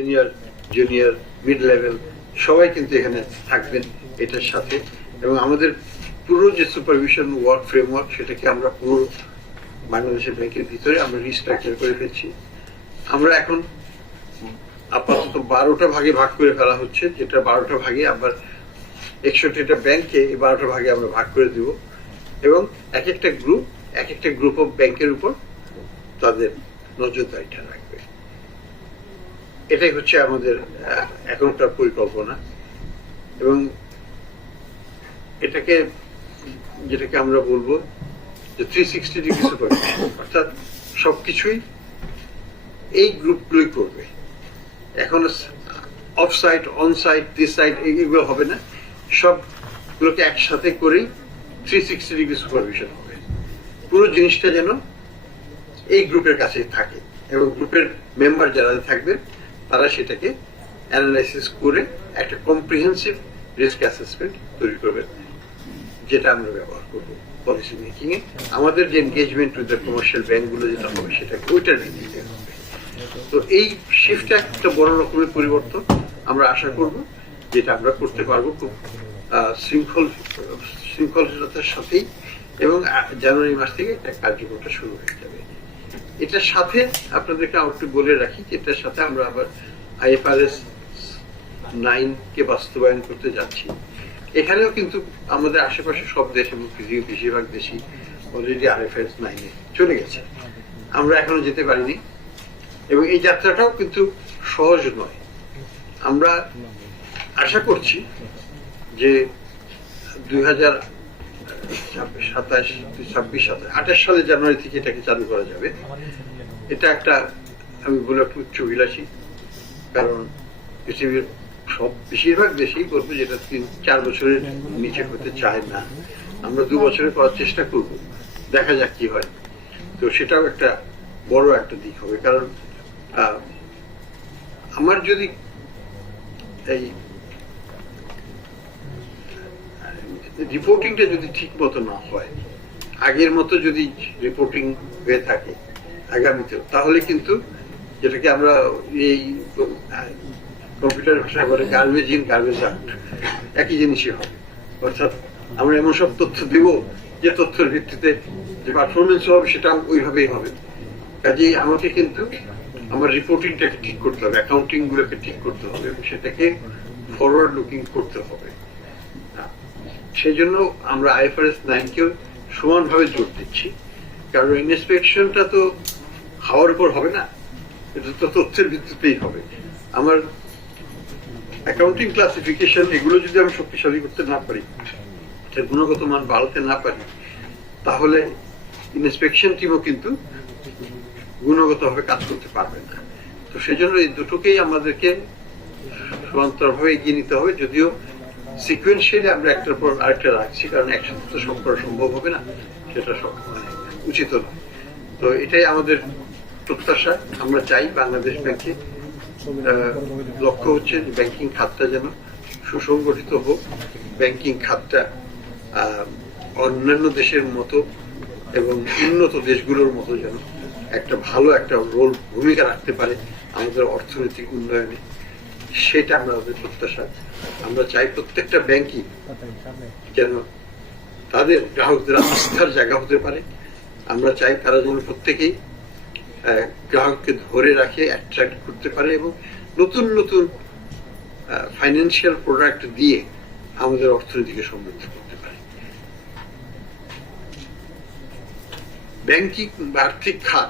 Senior junior mid level সবাই কিন্তু এখানে থাকবেন এটার সাথে। এবং আমাদের পুরো যে সুপারভিশন ওয়ার্ক ফ্রেমওয়ার্ক সেটাকে আমরা পুরো বাংলাদেশের ব্যাংকের ভিতরে আমরা রিস্ট্রাকচার করে ফেলছি। আমরা এখন আপাতত বারোটা ভাগে ভাগ করে ফেলা হচ্ছে, যেটা বারোটা ভাগে আবার একষট্টিটা ব্যাংকে এই বারোটা ভাগে আমরা ভাগ করে দিব। এবং এক একটা গ্রুপ এক একটা গ্রুপ অফ ব্যাংকের উপর তাদের নজরদারিটা রাখবে। এটাই হচ্ছে আমাদের এখনকার পরিকল্পনা। এবং এটাকে, যেটাকে আমরা বলব যে থ্রি সিক্সটি ডিগ্রি সুপারভিশন অর্থাৎ সবকিছুই এই গ্রুপগুলোই করবে। এখন off site on site this site এগুলো হবে না। সবগুলোকে একসাথে করেই থ্রি সিক্সটি ডিগ্রি সুপারভিশন হবে। পুরো জিনিসটা যেন এই গ্রুপের কাছেই থাকে এবং গ্রুপের মেম্বার যারা থাকবেন তারা সেটাকে অ্যানালাইসিস করে একটা কম্প্রিহেন্সিভ রিস্ক অ্যাসেসমেন্ট তৈরি করবেন যেটা আমরা ব্যবহার করব পলিসি মেকিং এ আমাদের যে এনগেজমেন্ট উইথ দ্য কমার্শিয়াল ব্যাংকগুলো যেটা হবে সেটা ওইটার ভিত্তিতে হবে। তো এই শিফটটা একটা বড় রকমের পরিবর্তন আমরা আশা করব, যেটা আমরা করতে পারব খুব শৃঙ্খল, শৃঙ্খলতার সাথেই এবং জানুয়ারি মাস থেকে একটা কার্যক্রমটা শুরু হয়ে যাবে। এটার সাথে আপনাদেরকে একটু বলে রাখি এটার সাথে আমরা আবার আইএফআরএস নাইন কে বাস্তবায়ন করতে যাচ্ছি। এখানেও কিন্তু আমাদের আশেপাশে সব দেশ এবং পৃথিবীর বেশিরভাগ দেশই অলরেডি আরএফএস নাইনে চলে গেছে। আমরা এখনও যেতে পারিনি। এবং এই যাত্রাটাও কিন্তু সহজ নয়। আমরা আশা করছি যে দুই হাজার সাতাশ ছাব্বিশ, সাতাশ, আঠাশ সালে জানুয়ারি থেকে এটাকে চালু করা যাবে। এটা একটা, আমি বলে একটু উচ্চবিলাসী কারণ পৃথিবীর সব বেশিরভাগ দেশেই বলব যেটা তিন, চার বছরের নিচে হতে চায় না। আমরা দু বছরে করার চেষ্টা করব। দেখা যাক কি হয়। তো সেটাও একটা বড় একটা দিক হবে। কারণ আমার যদি এই রিপোর্টিংটা যদি ঠিক মতো না হয়, আগের মতো যদি রিপোর্টিং হয়ে থাকে আগামীতেও, তাহলে কিন্তু যেটাকে আমরা এই কম্পিউটার ভাষা বলে গার্বেজ ইন গার্বেজ আউট একই জিনিসই হবে। অর্থাৎ আমরা এমন সব তথ্য দেব যে তথ্যের ভিত্তিতে যে পারফরমেন্স হবে সেটা ওইভাবেই হবে। কাজেই আমাকে কিন্তু আমার রিপোর্টিংটাকে ঠিক করতে হবে অ্যাকাউন্টিং গুলোকে ঠিক করতে হবে এবং সেটাকে ফরওয়ার্ড লুকিং করতে হবে। সেই জন্য আমরা আইএফআরএস নাইনকেও সমানভাবে জোর দিচ্ছি। কারণ ইন্সপেকশনটা তো হাওয়ার উপর হবে না। এটা তো তথ্যের ভিত্তিতেই হবে। আমার অ্যাকাউন্টিং ক্লাসিফিকেশন এগুলো যদি আমি শক্তিশালী করতে না পারি গুণগত মান বাড়াতে না পারি, তাহলে ইন্সপেকশন টিমও কিন্তু গুণগতভাবে কাজ করতে পারবে না। তো সেই জন্য এই দুটোকেই আমাদেরকে সমান্তরালভাবে এগিয়ে নিতে হবে। যদিও সিকুয়েন্সিয়ালি আমরা একটার পর আরেকটা রাখছি, কারণ একসাথে তো সব করা সম্ভব হবে না, সেটা সব মানে উচিত নয়। তো এটাই আমাদের প্রত্যাশা আমরা চাই বাংলাদেশ ব্যাংকে লক্ষ্য হচ্ছে যে ব্যাংকিং খাতটা যেন সুসংগঠিত হোক, ব্যাংকিং খাতটা অন্যান্য দেশের মতো এবং উন্নত দেশগুলোর মতো যেন একটা ভালো একটা রোল ভূমিকা রাখতে পারে আমাদের অর্থনৈতিক উন্নয়নে। সেটা আমাদের প্রত্যাশা। আমরা চাই প্রত্যেকটা ব্যাংকই যেন তাদের গ্রাহকদের আস্থার জায়গা হতে পারে। আমরা চাই তারা যেন প্রত্যেকেই গ্রাহককে ধরে রাখে অ্যাট্রাক্ট করতে পারে এবং নতুন নতুন ফাইন্যান্সিয়াল প্রোডাক্ট দিয়ে আমাদের অর্থনীতিকে সমৃদ্ধ করতে পারে। ব্যাংকিং আর্থিক খাত